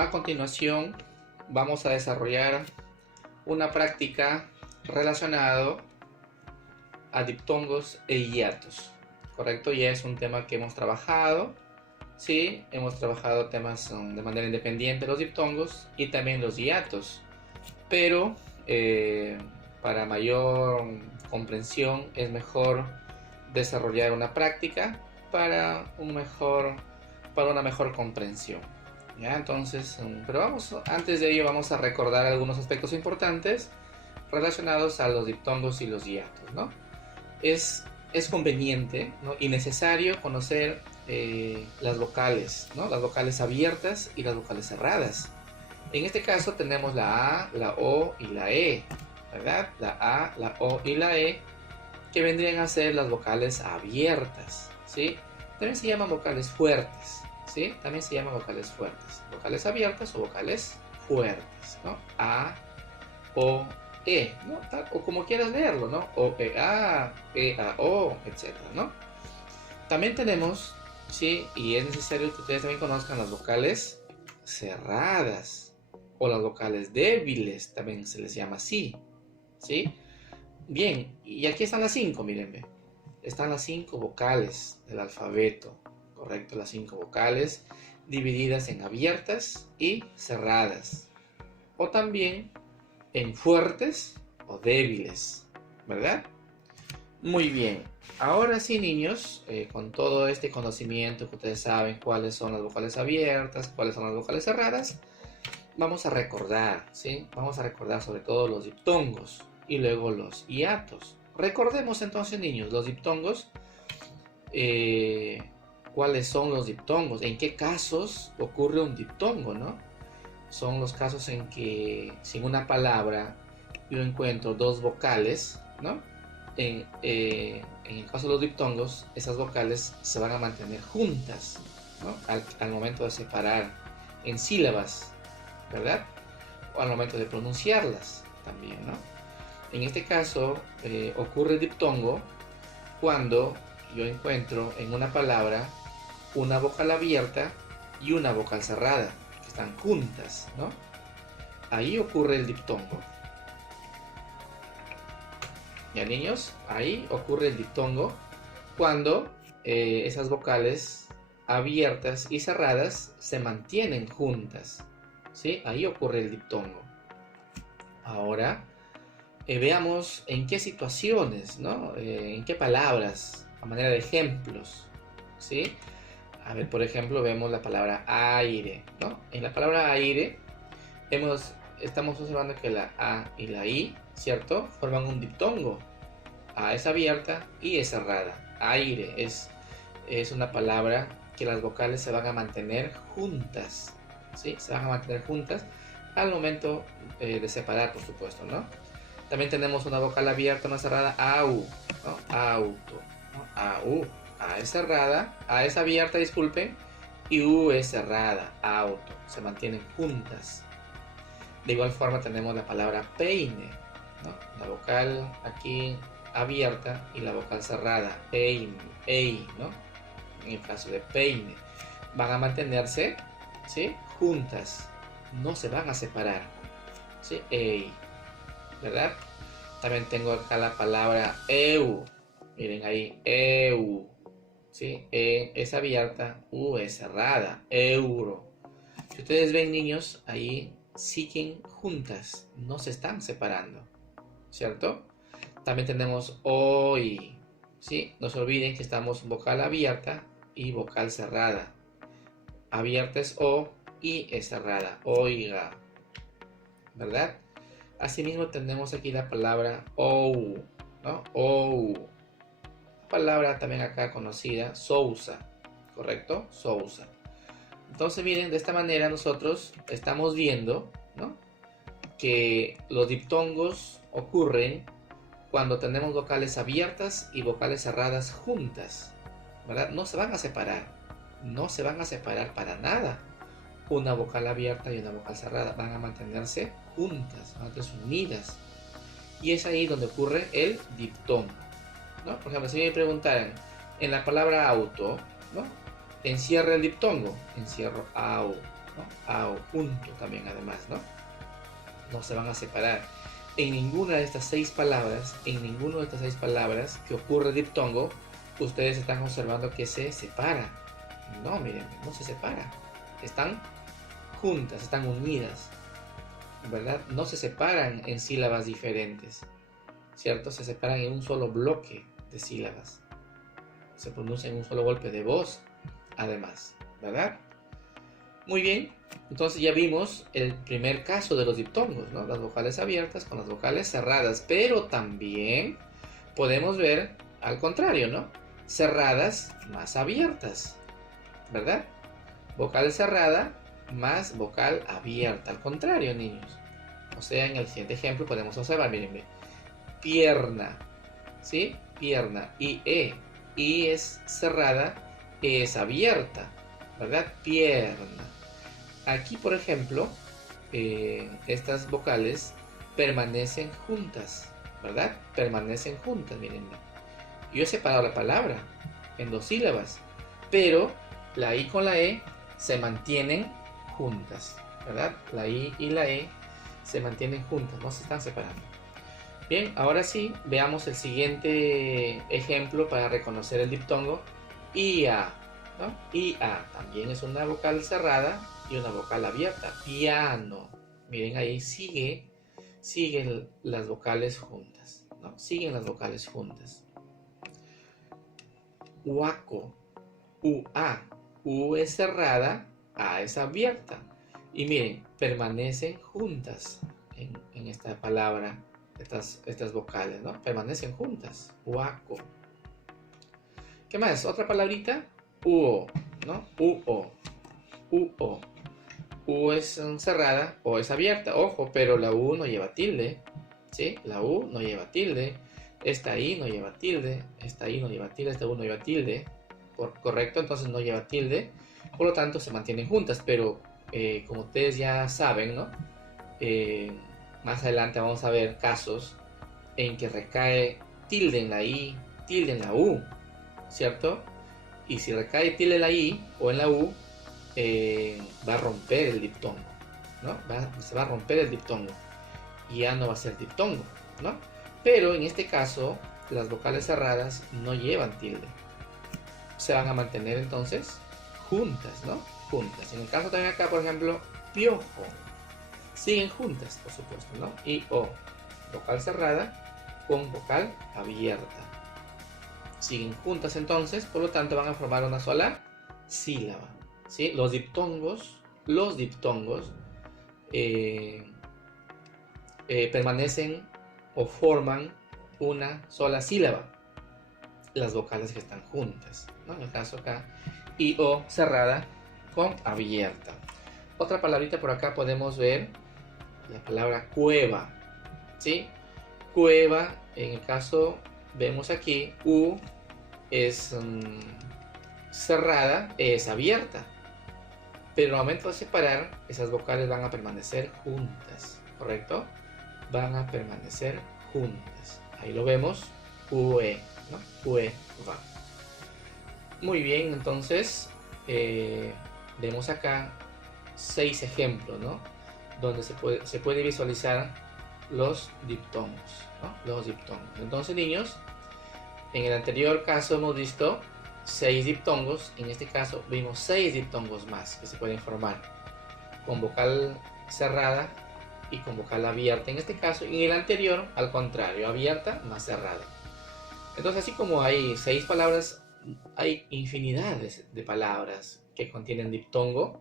A continuación vamos a desarrollar una práctica relacionada a diptongos e hiatos. ¿Correcto? Ya es un tema que hemos trabajado. Sí, hemos trabajado temas de manera independiente, los diptongos y también los hiatos. Pero para mayor comprensión es mejor desarrollar una práctica para una mejor comprensión. ¿Ya? Entonces, pero antes de ello vamos a recordar algunos aspectos importantes relacionados a los diptongos y los hiatos, ¿no? Es conveniente, ¿no?, y necesario conocer las vocales, ¿no? Las vocales abiertas y las vocales cerradas. En este caso tenemos la A, la O y la E, ¿verdad? La A, la O y la E, que vendrían a ser las vocales abiertas, ¿sí? También se llaman vocales fuertes, ¿sí? También se llaman vocales fuertes. Vocales abiertas o vocales fuertes, ¿no? A, O, E, ¿no? O como quieras leerlo, ¿no? O, E, A, O, etc., ¿no? También tenemos, ¿sí? Y es necesario que ustedes también conozcan las vocales cerradas o las vocales débiles, también se les llama así, ¿sí? Bien, y aquí están las 5, miren, están las 5 vocales del alfabeto, ¿correcto? Las 5 vocales divididas en abiertas y cerradas, o también en fuertes o débiles, ¿verdad? Muy bien, ahora sí, niños, con todo este conocimiento que ustedes saben cuáles son las vocales abiertas, cuáles son las vocales cerradas, vamos a recordar, ¿sí? Vamos a recordar sobre todo los diptongos y luego los hiatos. Recordemos entonces, niños, los diptongos. ¿Cuáles son los diptongos? ¿En qué casos ocurre un diptongo, no? Son los casos en que sin una palabra yo encuentro dos vocales, ¿no? En el caso de los diptongos, esas vocales se van a mantener juntas, ¿no? Al momento de separar en sílabas, ¿verdad? O al momento de pronunciarlas también, ¿no? En este caso ocurre el diptongo cuando yo encuentro en una palabra una vocal abierta y una vocal cerrada, que están juntas, ¿no? Ahí ocurre el diptongo. ¿Ya, niños? Ahí ocurre el diptongo cuando esas vocales abiertas y cerradas se mantienen juntas, ¿sí? Ahí ocurre el diptongo. Ahora veamos en qué situaciones, ¿no? En qué palabras, a manera de ejemplos, ¿sí? A ver, por ejemplo, vemos la palabra aire, ¿no? En la palabra aire estamos observando que la A y la I, ¿cierto?, forman un diptongo. A es abierta, I es cerrada. Aire es una palabra que las vocales se van a mantener juntas, ¿sí? Se van a mantener juntas al momento de separar, por supuesto, ¿no? También tenemos una vocal abierta, una cerrada, AU, ¿no? Auto, ¿no? AU. A es cerrada, A es abierta, disculpen, y U es cerrada, auto. Se mantienen juntas. De igual forma tenemos la palabra peine, ¿no? La vocal aquí abierta y la vocal cerrada, peine, ei, ¿no? En el caso de peine, van a mantenerse, ¿sí?, juntas, no se van a separar, ¿sí? Ei, ¿verdad? También tengo acá la palabra eu, miren ahí, eu, ¿sí? E es abierta, U es cerrada, euro. Si ustedes ven, niños, ahí siguen juntas, no se están separando, ¿cierto? También tenemos hoy, ¿sí? No se olviden que estamos vocal abierta y vocal cerrada. Abierta es O y es cerrada, oiga, ¿verdad? Asimismo tenemos aquí la palabra ou, ¿no? Ou. Palabra también acá conocida, Sousa, ¿correcto? Sousa. Entonces miren, de esta manera nosotros estamos viendo, ¿no?, que los diptongos ocurren cuando tenemos vocales abiertas y vocales cerradas juntas, ¿verdad? No se van a separar, no se van a separar para nada. Una vocal abierta y una vocal cerrada van a mantenerse juntas, van a mantenerse unidas. Y es ahí donde ocurre el diptongo, ¿no? Por ejemplo, si me preguntaran en la palabra auto, ¿no?, encierra el diptongo, encierro au. ¿no? A o junto también además, ¿no? No se van a separar. En ninguna de estas 6 palabras, en ninguna de estas 6 palabras que ocurre diptongo, ustedes están observando que se separa. No, miren, no se separa. Están juntas, están unidas, ¿verdad? No se separan en sílabas diferentes, ¿cierto? Se separan en un solo bloque de sílabas. Se pronuncia en un solo golpe de voz, además, ¿verdad? Muy bien, entonces ya vimos el primer caso de los diptongos, ¿no? Las vocales abiertas con las vocales cerradas, pero también podemos ver al contrario, ¿no? Cerradas más abiertas, ¿verdad? Vocal cerrada más vocal abierta, al contrario, niños. O sea, en el siguiente ejemplo podemos observar, miren, pierna, ¿sí? Pierna, y E. I es cerrada, E es abierta, ¿verdad? Pierna. Aquí, por ejemplo, estas vocales permanecen juntas, ¿verdad? Permanecen juntas, miren. Yo he separado la palabra en 2 sílabas, pero la I con la E se mantienen juntas, ¿verdad? La I y la E se mantienen juntas, no se están separando. Bien, ahora sí, veamos el siguiente ejemplo para reconocer el diptongo. IA, ¿no? IA también es una vocal cerrada y una vocal abierta. Piano. Miren, ahí siguen las vocales juntas, ¿no? Siguen las vocales juntas. Huaco. UA. U es cerrada, A es abierta. Y miren, permanecen juntas en esta palabra, estas vocales, ¿no? Permanecen juntas. Huaco. ¿Qué más? Otra palabrita. UO, ¿no? UO. UO. U es cerrada o es abierta. Ojo, pero la U no lleva tilde. ¿Sí? La U no lleva tilde. Esta I no lleva tilde. Esta I no lleva tilde. Esta U no lleva tilde. Correcto, entonces no lleva tilde. Por lo tanto, se mantienen juntas. Pero, como ustedes ya saben, ¿no? Más adelante vamos a ver casos en que recae tilde en la I, tilde en la U, ¿cierto? Y si recae tilde en la I o en la U, va a romper el diptongo, ¿no? Se va a romper el diptongo y ya no va a ser diptongo, ¿no? Pero en este caso, las vocales cerradas no llevan tilde. Se van a mantener entonces juntas, ¿no? Juntas. En el caso también acá, por ejemplo, piojo. Siguen juntas, por supuesto, ¿no? Y O, vocal cerrada con vocal abierta. Siguen juntas entonces, por lo tanto van a formar una sola sílaba, ¿sí? Los diptongos permanecen o forman una sola sílaba, las vocales que están juntas, ¿no? En el caso acá, I, O cerrada con abierta. Otra palabrita por acá podemos ver la palabra cueva, ¿sí? Cueva, en el caso, vemos aquí, U es cerrada, E es abierta. Pero al momento de separar, esas vocales van a permanecer juntas, ¿correcto? Van a permanecer juntas. Ahí lo vemos, UE, ¿no? Cueva. Muy bien, entonces, vemos acá 6 ejemplos, ¿no? Donde se puede visualizar los diptongos, ¿no? Los diptongos. Entonces, niños, en el anterior caso hemos visto 6 diptongos. En este caso vimos 6 diptongos más que se pueden formar con vocal cerrada y con vocal abierta. En este caso, en el anterior, al contrario, abierta más cerrada. Entonces, así como hay 6 palabras, hay infinidades de palabras que contienen diptongo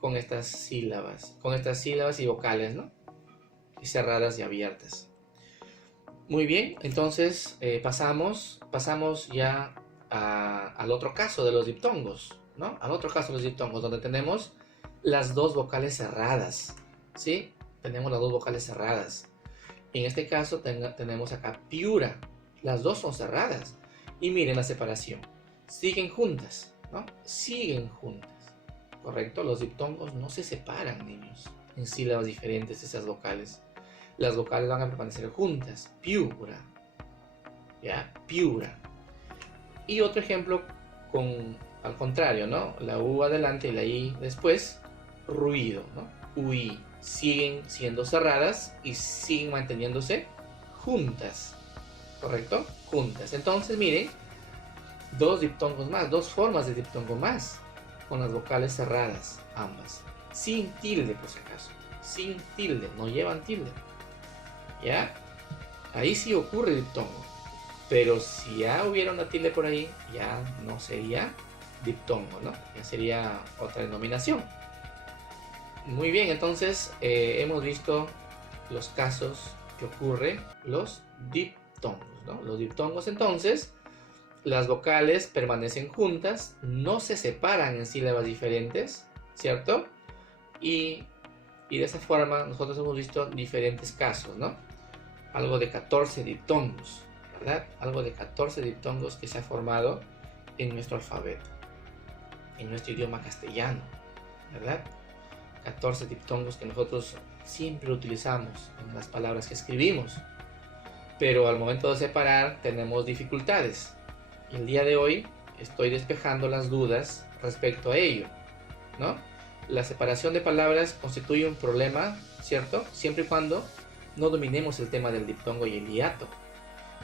con estas sílabas y vocales, ¿no? Y cerradas y abiertas. Muy bien, entonces pasamos ya al otro caso de los diptongos, ¿no? Al otro caso de los diptongos, donde tenemos las 2 vocales cerradas, ¿sí? Tenemos las 2 vocales cerradas. En este caso tenemos acá piura, las 2 son cerradas. Y miren la separación, siguen juntas, ¿no? Siguen juntas. ¿Correcto? Los diptongos no se separan, niños, en sílabas diferentes esas vocales. Las vocales van a permanecer juntas. Piura. ¿Ya? Piura. Y otro ejemplo al contrario, ¿no? La U adelante y la I después. ruido, ¿no? Uy, siguen siendo cerradas y siguen manteniéndose juntas, ¿correcto? Juntas. Entonces, miren, dos diptongos más, dos formas de diptongo más, con las vocales cerradas, ambas. Sin tilde, por si acaso. Sin tilde, no llevan tilde. ¿Ya? Ahí sí ocurre diptongo. Pero si ya hubiera una tilde por ahí, ya no sería diptongo, ¿no? Ya sería otra denominación. Muy bien, entonces hemos visto los casos que ocurren los diptongos, ¿no? Los diptongos, entonces, las vocales permanecen juntas, no se separan en sílabas diferentes, ¿cierto? Y de esa forma nosotros hemos visto diferentes casos, ¿no? Algo de 14 diptongos, ¿verdad? Algo de 14 diptongos que se ha formado en nuestro alfabeto, en nuestro idioma castellano, ¿verdad? 14 diptongos que nosotros siempre utilizamos en las palabras que escribimos, pero al momento de separar tenemos dificultades. Y el día de hoy estoy despejando las dudas respecto a ello, ¿no? La separación de palabras constituye un problema, ¿cierto? Siempre y cuando no dominemos el tema del diptongo y el hiato.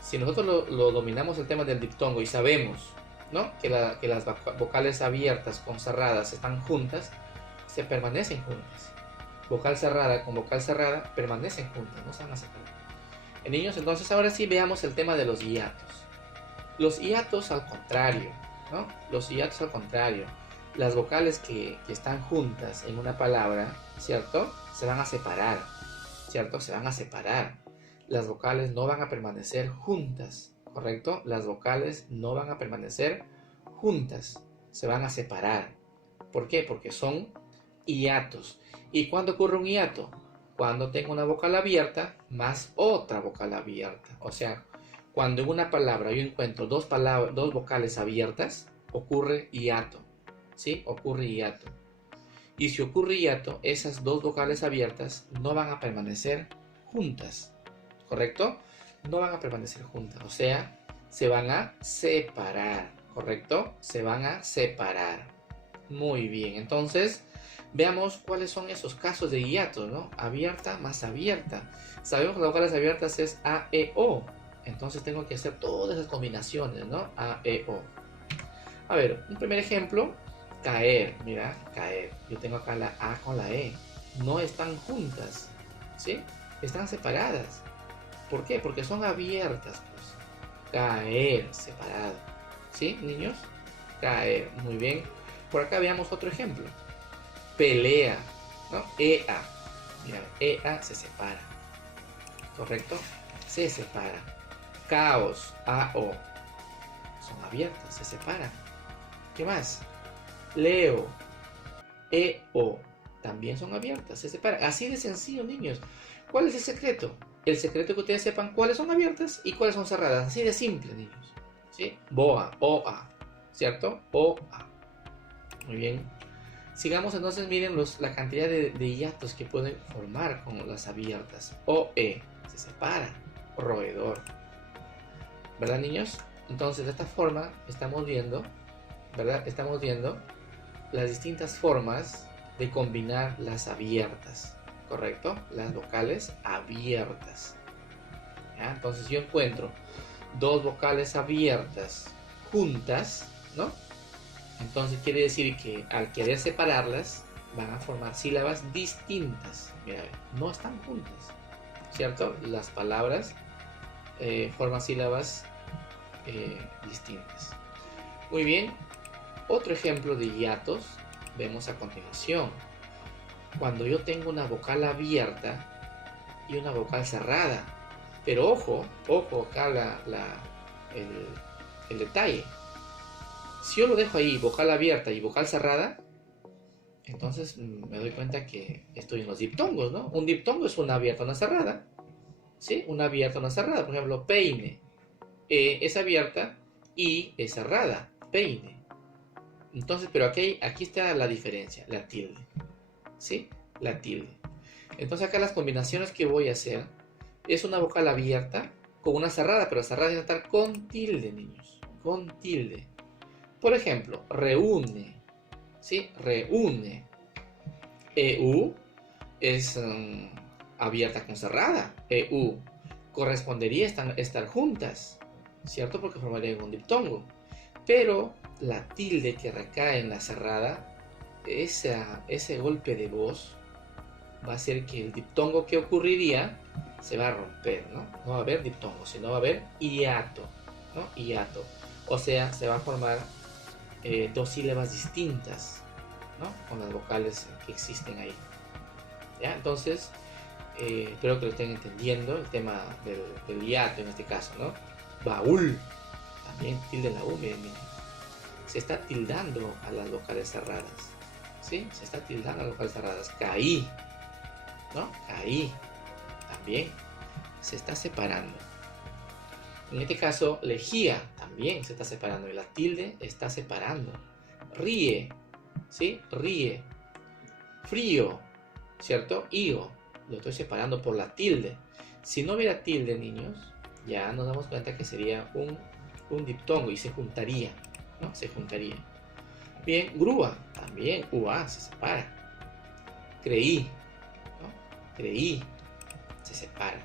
Si nosotros lo dominamos el tema del diptongo y sabemos, ¿no? que las vocales abiertas con cerradas están juntas, se permanecen juntas. Vocal cerrada con vocal cerrada permanecen juntas, no se van a separar. En niños, entonces ahora sí veamos el tema de los hiatos. Los hiatos al contrario, ¿no? Los hiatos al contrario. Las vocales que están juntas en una palabra, ¿cierto? Se van a separar, ¿cierto? Se van a separar. Las vocales no van a permanecer juntas, ¿correcto? Las vocales no van a permanecer juntas, se van a separar. ¿Por qué? Porque son hiatos. ¿Y cuándo ocurre un hiato? Cuando tengo una vocal abierta más otra vocal abierta. O sea, cuando en una palabra yo encuentro dos vocales abiertas, ocurre hiato. ¿Sí? Ocurre hiato. Y si ocurre hiato, esas dos vocales abiertas no van a permanecer juntas. ¿Correcto? No van a permanecer juntas. O sea, se van a separar. ¿Correcto? Se van a separar. Muy bien. Entonces, veamos cuáles son esos casos de hiato, ¿no? Abierta más abierta. Sabemos que las vocales abiertas es A, E, O. Entonces tengo que hacer todas esas combinaciones, ¿no? A, E, O. A ver, un primer ejemplo. Caer. Mira, caer. Yo tengo acá la A con la E. No están juntas, ¿sí? Están separadas. ¿Por qué? Porque son abiertas, pues. Caer, separado. ¿Sí, niños? Caer. Muy bien. Por acá veamos otro ejemplo. Pelea, ¿no? EA. Mira, EA se separa. ¿Correcto? Se separa. Caos, AO. Son abiertas, se separan. ¿Qué más? Leo, EO. También son abiertas, se separan. Así de sencillo, niños. ¿Cuál es el secreto? El secreto es que ustedes sepan cuáles son abiertas y cuáles son cerradas. Así de simple, niños. ¿Sí? BOA, OA. ¿Cierto? OA. Muy bien. Sigamos entonces, miren la cantidad de hiatos que pueden formar con las abiertas. OE, se separa. Roedor. ¿Verdad, niños? Entonces, de esta forma estamos viendo, ¿verdad? Estamos viendo las distintas formas de combinar las abiertas, ¿correcto? Las vocales abiertas. ¿Ya? Entonces, yo encuentro dos vocales abiertas juntas, ¿no? Entonces quiere decir que al querer separarlas van a formar sílabas distintas. Mira, no están juntas, ¿cierto? Las palabras forman sílabas distintas. Muy bien, otro ejemplo de hiatos vemos a continuación. Cuando yo tengo una vocal abierta y una vocal cerrada, pero ojo acá el detalle. Si yo lo dejo ahí, vocal abierta y vocal cerrada, entonces me doy cuenta que estoy en los diptongos, ¿no? Un diptongo es una abierta, una cerrada. ¿Sí? Una abierta, una cerrada. Por ejemplo, peine. Es abierta y es cerrada. Peine. Entonces, pero aquí está la diferencia, la tilde. ¿Sí? La tilde. Entonces acá las combinaciones que voy a hacer es una vocal abierta con una cerrada, pero cerrada debe estar con tilde, niños. Con tilde. Por ejemplo, reúne, ¿sí? Reúne. EU es abierta con cerrada. EU correspondería estar juntas, ¿cierto? Porque formarían un diptongo. Pero la tilde que recae en la cerrada, ese golpe de voz va a hacer que el diptongo que ocurriría se va a romper, ¿no? No va a haber diptongo, sino va a haber hiato, ¿no? Hiato. O sea, se va a formar dos sílabas distintas, ¿no? Con las vocales que existen ahí. ¿Ya? Entonces, espero que lo estén entendiendo, el tema del hiato en este caso, ¿no? Baúl, también tilde la U, miren. Se está tildando a las vocales cerradas, ¿sí? Se está tildando a las vocales cerradas. Caí, ¿no? Caí, también se está separando. En este caso, lejía también se está separando y la tilde está separando. Ríe, ¿sí? Ríe. Frío, ¿cierto? Ío, lo estoy separando por la tilde. Si no hubiera tilde, niños, ya nos damos cuenta que sería un diptongo y se juntaría, ¿no? Se juntaría. Bien, grúa, también UA se separa. Creí, ¿no? Creí, se separa.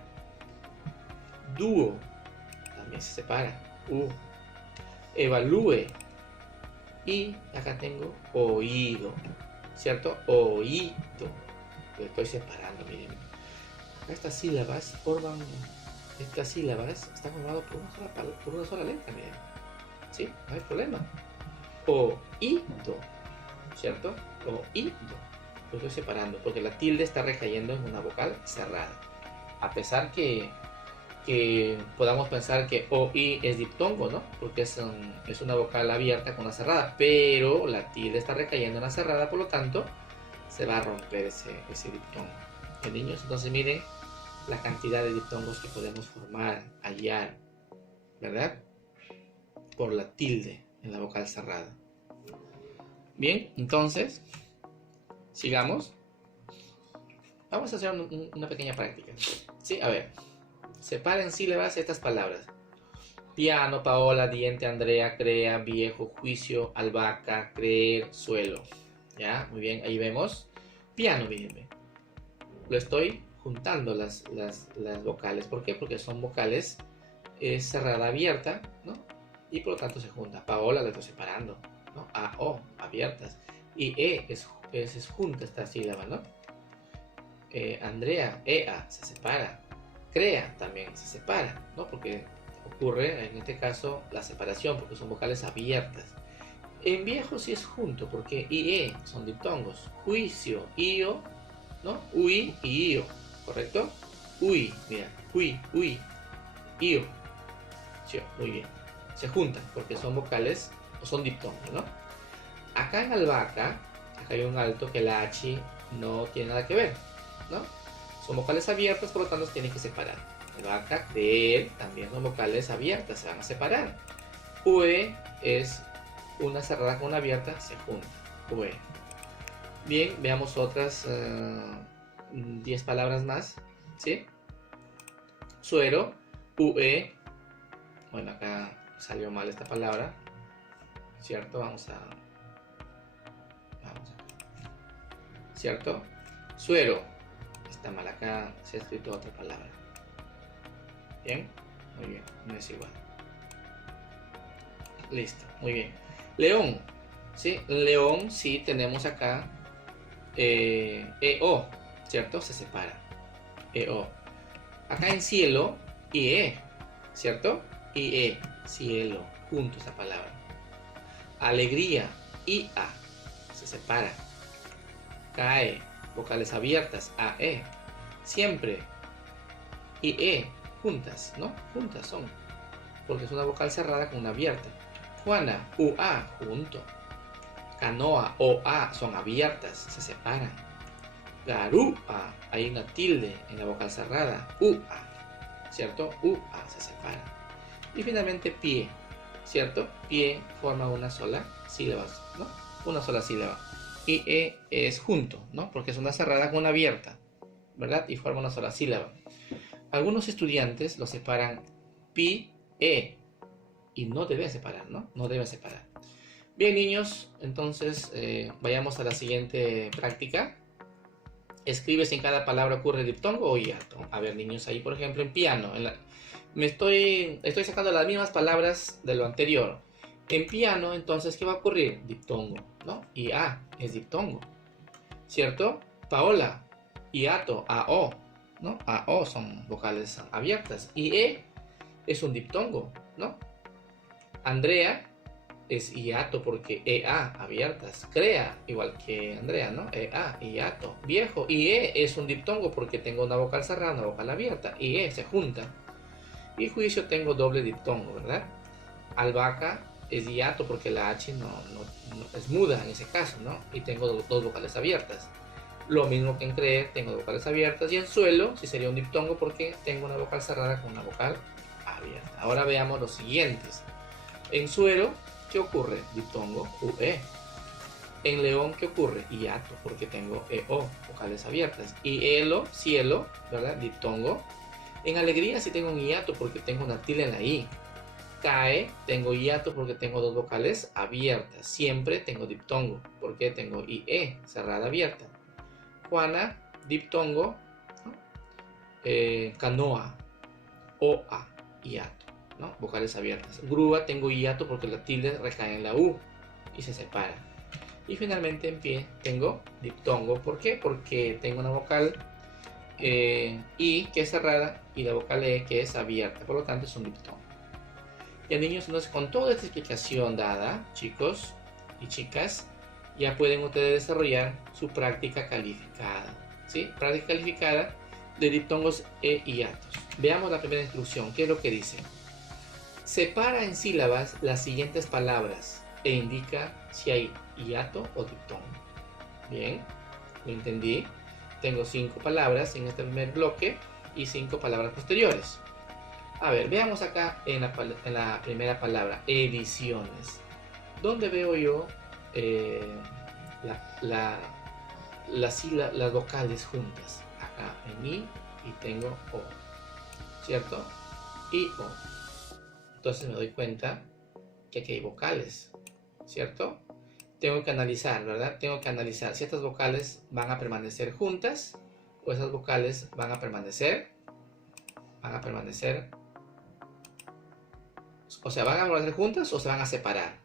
Dúo, también se separa. U. Evalúe. Y acá tengo oído, ¿cierto? Oído. Lo estoy separando, miren. Acá estas sílabas están formadas por una sola letra, miren. ¿Sí? No hay problema. Oído, ¿cierto? Oído. Lo estoy separando porque la tilde está recayendo en una vocal cerrada. A pesar que podamos pensar que OI es diptongo, ¿no? Porque es una vocal abierta con una cerrada, pero la tilde está recayendo en la cerrada, por lo tanto, se va a romper ese diptongo. ¿Bien, niños? Entonces miren la cantidad de diptongos que podemos formar, hallar, ¿verdad? Por la tilde en la vocal cerrada. Bien, entonces, sigamos. Vamos a hacer una pequeña práctica. Sí, a ver. Separen sílabas estas palabras. Piano, Paola, diente, Andrea, crea, viejo, juicio, albahaca, creer, suelo. ¿Ya? Muy bien, ahí vemos. Piano, mírenme. Lo estoy juntando las vocales. ¿Por qué? Porque son vocales cerrada, abierta, ¿no? Y por lo tanto se junta. Paola la estoy separando, ¿no? A, O, abiertas. Y es junta esta sílaba, ¿no? Andrea, EA, se separa. Crea también se separa, ¿no? Porque ocurre en este caso la separación, porque son vocales abiertas. En viejo sí es junto, porque IE son diptongos. Juicio, IO, ¿no? UI y IO, ¿correcto? UI, mira, UI, IO. Sí, muy bien. Se juntan porque son vocales o son diptongos, ¿no? Acá en albahaca, acá hay un alto que la H no tiene nada que ver, ¿no? Son vocales abiertas, por lo tanto se tienen que separar. Albahaca, creer, también son vocales abiertas, se van a separar. UE es una cerrada con una abierta, se junta. UE. Bien, veamos otras 10 palabras más, ¿sí? Suero, UE. Bueno, acá salió mal esta palabra, ¿cierto? Vamos a ¿cierto? Suero. Está mal, acá se ha escrito otra palabra. Bien, muy bien, no es igual. Listo, muy bien. León, ¿sí? León, sí, tenemos acá EO, ¿cierto? Se separa. EO. Acá en cielo, IE, ¿cierto? IE, cielo, junto esa palabra. Alegría, IA, se separa. Cae, vocales abiertas, AE. Siempre, IE, juntas, ¿no? Juntas son, porque es una vocal cerrada con una abierta. Juana, UA, junto. Canoa, OA, son abiertas, se separan. Garúa, hay una tilde en la vocal cerrada, UA, ¿cierto? UA se separa. Y finalmente pie, ¿cierto? Pie forma una sola sílaba, ¿no? Una sola sílaba. Y E es junto, ¿no? Porque es una cerrada con una abierta, ¿verdad? Y forma una sola sílaba. Algunos estudiantes lo separan pi, E, y no deben separar, ¿no? No deben separar. Bien, niños, entonces vayamos a la siguiente práctica. escribe si en cada palabra ocurre diptongo o hiato. A ver, niños, ahí por ejemplo en piano, me estoy sacando las mismas palabras de lo anterior. En piano, entonces, ¿qué va a ocurrir? Diptongo, ¿no? Y A es diptongo, ¿cierto? Paola, hiato, AO, ¿no? AO son vocales abiertas. Y E es un diptongo, ¿no? Andrea es hiato porque EA abiertas. Crea, igual que Andrea, ¿no? EA, hiato. Viejo, IE es un diptongo porque tengo una vocal cerrada, una vocal abierta. IE se junta. Y juicio tengo doble diptongo, ¿verdad? Albahaca es hiato porque la H no es muda en ese caso, ¿no? Y tengo dos vocales abiertas. Lo mismo que en creer, tengo dos vocales abiertas. Y en suelo, sí sería un diptongo porque tengo una vocal cerrada con una vocal abierta. Ahora veamos los siguientes. En suelo, ¿qué ocurre? Diptongo, UE. En león, ¿qué ocurre? Hiato, porque tengo EO, vocales abiertas. Y elo, cielo, ¿verdad? Diptongo. En alegría sí tengo un hiato porque tengo una tilde en la I. Cae, tengo hiato porque tengo dos vocales abiertas. Siempre tengo diptongo porque tengo IE, cerrada, abierta. Juana, diptongo. Canoa, OA, hiato, ¿no? Vocales abiertas. Grúa, tengo hiato porque la tilde recae en la U y se separa. Y finalmente en pie tengo diptongo. ¿Por qué? Porque tengo una vocal I que es cerrada y la vocal E que es abierta. Por lo tanto es un diptongo. Ya niños, entonces con toda esta explicación dada, chicos y chicas, ya pueden ustedes desarrollar su práctica calificada. ¿Sí? Práctica calificada de diptongos e hiatos. Veamos la primera instrucción. ¿Qué es lo que dice? Separa en sílabas las siguientes palabras e indica si hay hiato o diptongo. Bien, lo entendí. Tengo 5 palabras en este primer bloque y 5 palabras posteriores. A ver, veamos acá en la primera palabra, ediciones. ¿Dónde veo yo las vocales juntas? Acá en I y tengo O, ¿cierto? I, O. Entonces me doy cuenta que aquí hay vocales, ¿cierto? Tengo que analizar, ¿verdad? Tengo que analizar si estas vocales van a permanecer juntas o esas vocales van a permanecer, o sea, van a permanecer juntas o se van a separar,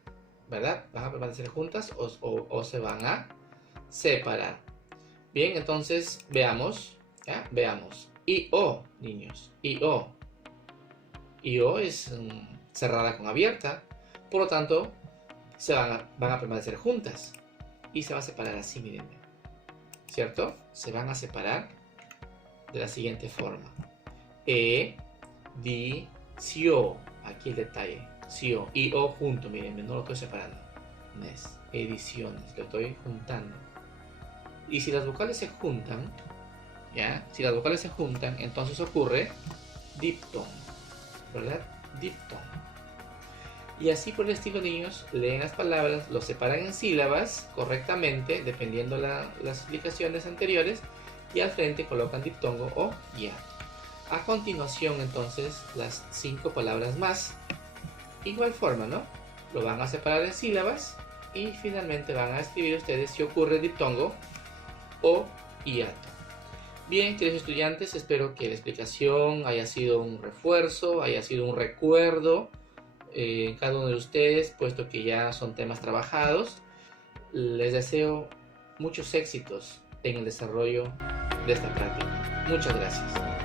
¿verdad? Van a permanecer juntas o se van a separar. Bien, entonces veamos, ¿ya? Veamos. I-O, niños, I-O. I-O es cerrada con abierta, por lo tanto, van a permanecer juntas y se va a separar así, miren, ¿cierto? Se van a separar de la siguiente forma. Edición, aquí el detalle, cio y o junto, miren, no lo estoy separando. Ediciones, lo estoy juntando. Y si las vocales se juntan, ¿ya? Si las vocales se juntan, entonces ocurre diptongo, ¿verdad? Diptongo. Y así por el estilo, niños, leen las palabras, los separan en sílabas correctamente, dependiendo las explicaciones anteriores, y al frente colocan diptongo o hiato. A continuación, entonces, las 5 palabras más, igual forma, ¿no? Lo van a separar en sílabas y finalmente van a escribir ustedes si ocurre diptongo o hiato. Bien, queridos estudiantes, espero que la explicación haya sido un refuerzo, haya sido un recuerdo en cada uno de ustedes, puesto que ya son temas trabajados. Les deseo muchos éxitos en el desarrollo de esta práctica. Muchas gracias.